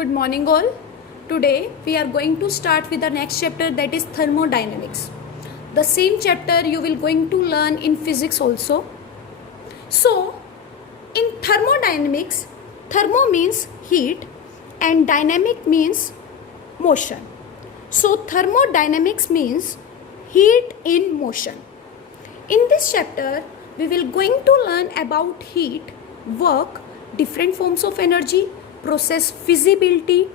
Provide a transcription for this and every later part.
Good morning all. Today we are going to start with the next chapter, that is thermodynamics. The same chapter you will going to learn in physics also. So in thermodynamics, thermo means heat and dynamic means motion. So thermodynamics means heat in motion. In this chapter we will going to learn about heat, work, different forms of energy, process feasibility,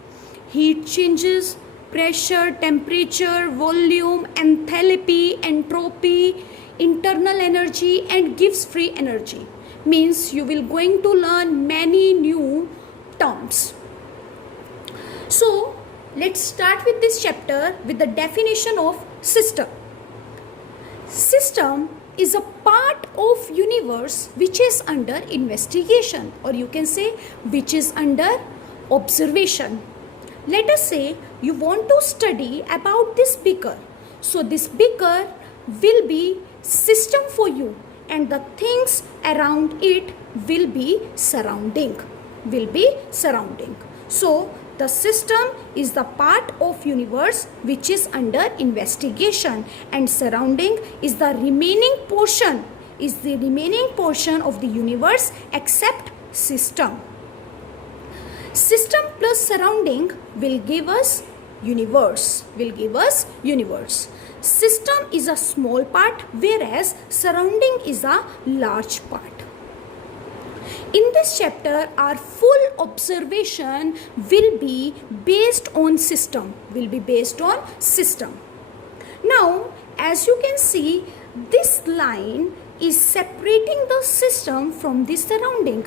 heat changes, pressure, temperature, volume, enthalpy, entropy, internal energy and Gibbs free energy. Means you will going to learn many new terms. So let's start with this chapter with the definition of system. System is a part of universe which is under investigation, or you can say which is under observation. Let us say you want to study about this beaker. So this beaker will be system for you and the things around it will be surrounding. So the system is the part of universe which is under investigation, and surrounding is the remaining portion of the universe except system. System plus surrounding will give us universe. System is a small part whereas surrounding is a large part. In this chapter, our full observation will be based on system. Now, as you can see, this line is separating the system from the surrounding.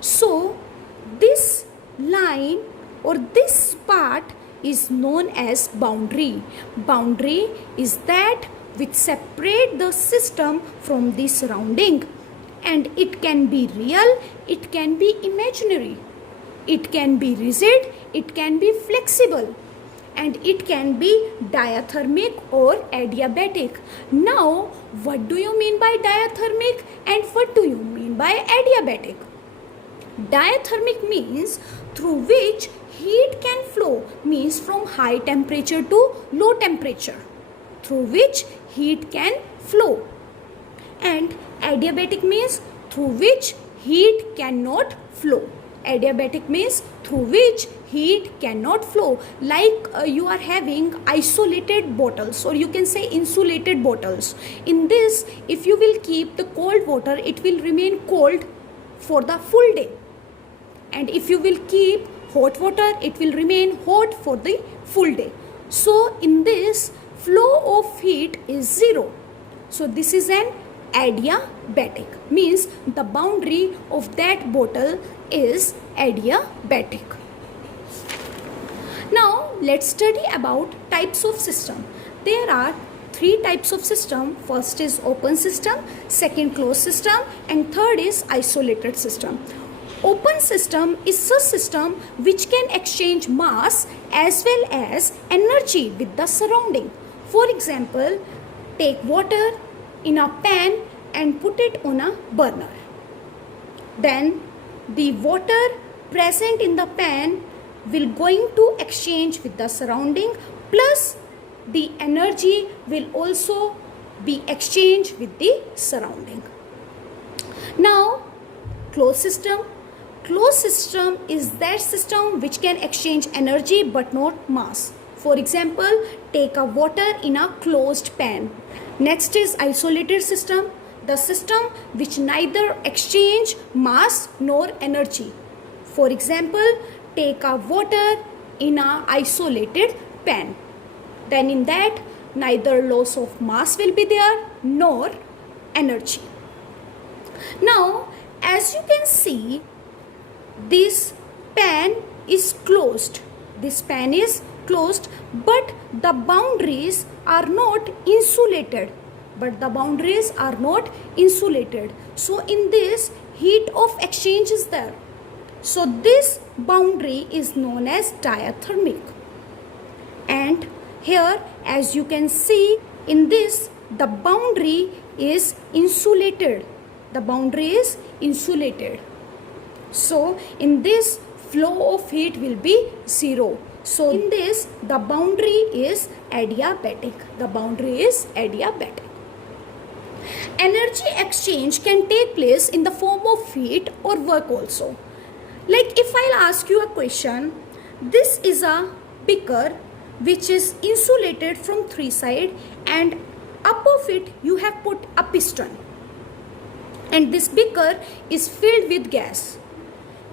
So, this line or this part is known as boundary. Boundary is that which separate the system from the surrounding, and it can be real, it can be imaginary, it can be rigid, it can be flexible, and it can be diathermic or adiabatic. Now, what do you mean by diathermic and what do you mean by adiabatic? Diathermic means through which heat can flow, means from high temperature to low temperature, through which heat can flow. And adiabatic means through which heat cannot flow. Like you are having isolated bottles, or you can say insulated bottles. In this, if you will keep the cold water, it will remain cold for the full day. And if you will keep hot water, it will remain hot for the full day. So in this, flow of heat is zero. So this is an adiabatic, means the boundary of that bottle is adiabatic. Now let's study about types of system. There are three types of system. First is open system, second closed system, and third is isolated system. Open system is a system which can exchange mass as well as energy with the surrounding. For example, take water in a pan and put it on a burner. Then the water present in the pan will going to exchange with the surrounding, plus the energy will also be exchanged with the surrounding. Now, closed system. Closed system is that system which can exchange energy but not mass. For example, take a water in a closed pan. Next is isolated system, the system which neither exchange mass nor energy. For example, take a water in a isolated pan. Then in that, neither loss of mass will be there nor energy. Now, as you can see, this pan is closed. But the boundaries are not insulated. So in this, heat of exchange is there. So this boundary is known as diathermic. And here, as you can see, in this, the boundary is insulated. So in this, flow of heat will be 0. So in this, the boundary is adiabatic. The boundary is adiabatic. Energy exchange can take place in the form of heat or work also. Like if I'll ask you a question, this is a beaker which is insulated from three sides, and up of it you have put a piston, and this beaker is filled with gas.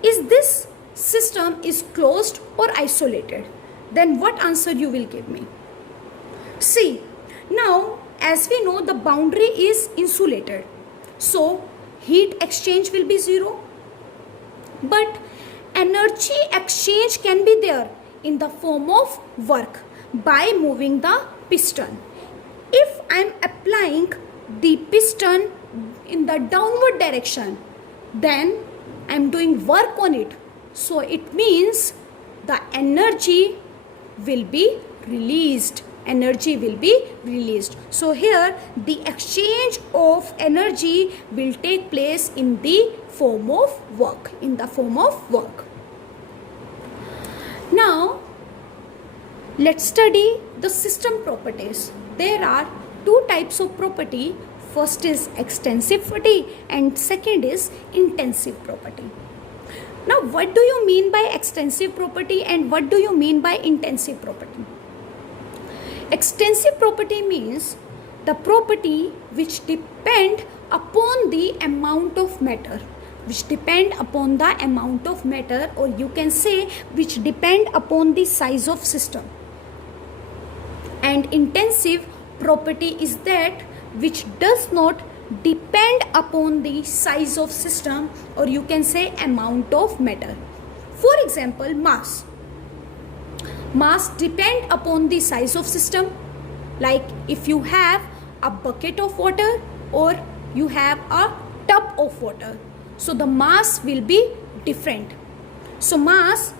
Is this system is closed or isolated? Then what answer you will give me? See, now as we know, the boundary is insulated, so heat exchange will be 0. But energy exchange can be there in the form of work by moving the piston. If I am applying the piston in the downward direction, then I am doing work on it. So it means the energy will be released. Energy will be released. So here the exchange of energy will take place in the form of work. In the form of work. Now let's study the system properties. There are two types of property. First is extensive property and second is intensive property. Now what do you mean by extensive property and what do you mean by intensive property? Extensive property means the property which depend upon the amount of matter, or you can say which depend upon the size of system. And intensive property is that which does not depend upon the size of system, or you can say amount of matter. For example, mass. Mass depend upon the size of system. Like if you have a bucket of water or you have a tub of water, so the mass will be different. So mass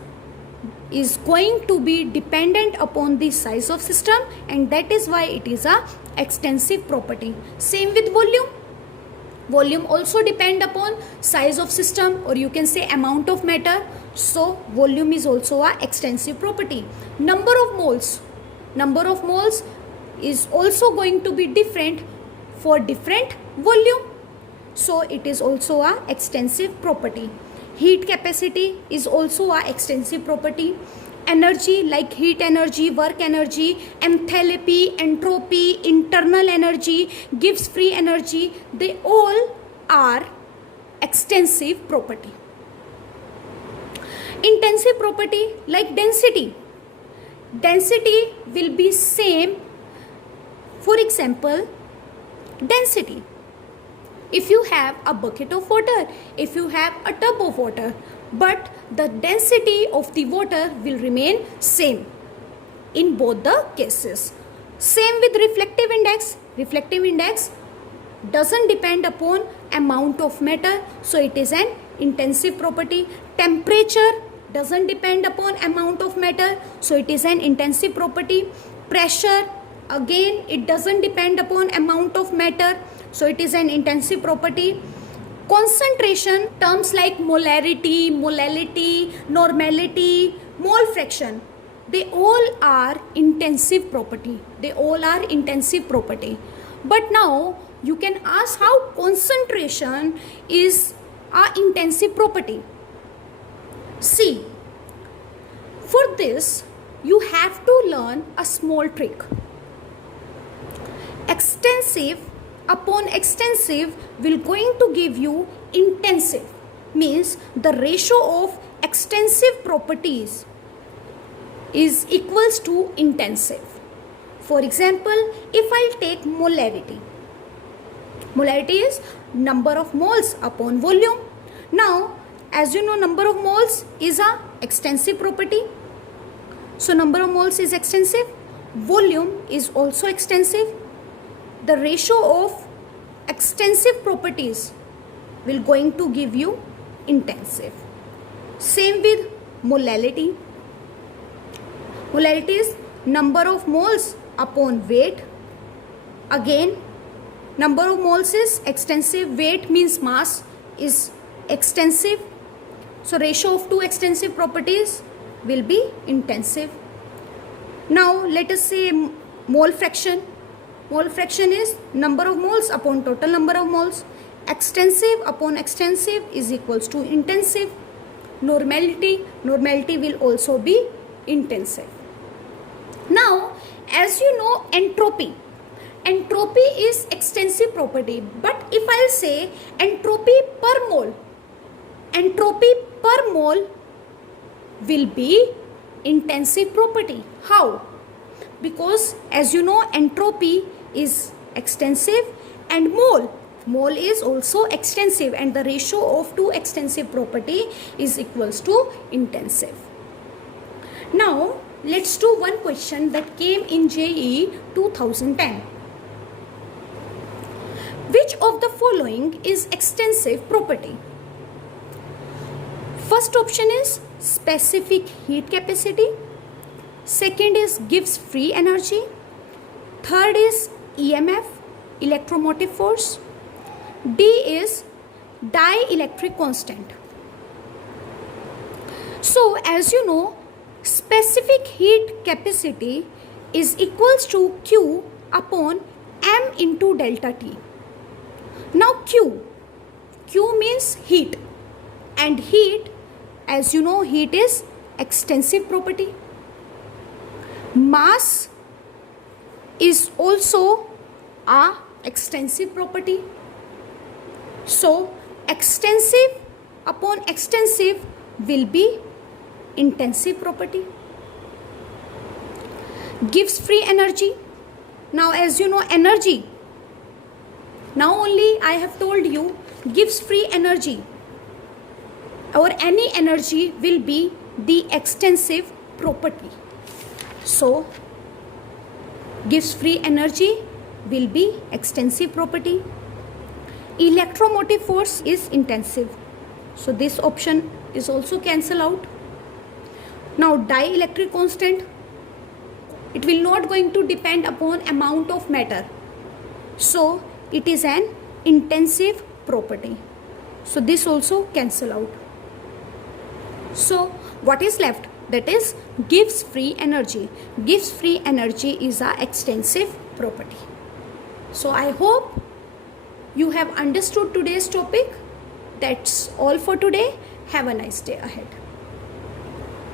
is going to be dependent upon the size of system, and that is why it is a extensive property. Same with volume. Volume also depend upon size of system, or you can say amount of matter. So volume is also a extensive property. Number of moles. Number of moles is also going to be different for different volume. So it is also a extensive property. Heat capacity is also a extensive property. Energy like heat energy, work energy, enthalpy, entropy, internal energy, Gibbs free energy, they all are extensive property. Intensive property like density. Density will be same. For example, density. If you have a bucket of water, if you have a tub of water, but the density of the water will remain same in both the cases. Same with reflective index. Reflective index doesn't depend upon amount of matter, so it is an intensive property. Temperature doesn't depend upon amount of matter, so it is an intensive property. Pressure, again, it doesn't depend upon amount of matter, so it is an intensive property. Concentration, terms like molarity, molality, normality, mole fraction, they all are intensive property. They all are intensive property. But now you can ask how concentration is a intensive property. See, for this you have to learn a small trick. Extensive upon extensive will going to give you intensive, means the ratio of extensive properties is equals to intensive. For example, if I take molarity, molarity is number of moles upon volume. Now as you know, number of moles is a extensive property, so number of moles is extensive. Volume is also extensive. The ratio of extensive properties will going to give you intensive. Same with molality. Molality is number of moles upon weight. Again, number of moles is extensive. Weight means mass is extensive. So ratio of two extensive properties will be intensive. Now let us say mole fraction. Mole fraction is number of moles upon total number of moles. Extensive upon extensive is equals to intensive. Normality will also be intensive. Now, as you know, entropy is extensive property, but if I'll say entropy per mole will be intensive property. How? Because as you know, entropy is extensive and mole is also extensive, and the ratio of two extensive property is equals to intensive. Now let's do one question that came in JEE 2010. Which of the following is extensive property? First option is specific heat capacity. Second is gives free energy. Third is EMF, electromotive force. D is dielectric constant. So as you know, specific heat capacity is equals to Q upon M into delta T. Now Q means heat, and heat, as you know, heat is extensive property. Mass is also a extensive property. So extensive upon extensive will be intensive property. Gives free energy. Now as you know, energy, now only I have told you, gives free energy or any energy will be the extensive property. So gives free energy will be extensive property. Electromotive force is intensive, so this option is also cancel out. Now dielectric constant, it will not going to depend upon amount of matter, so it is an intensive property, so this also cancel out. So what is left? That is gives free energy. Gives free energy is a extensive property. So I hope you have understood today's topic. That's all for today. Have a nice day ahead.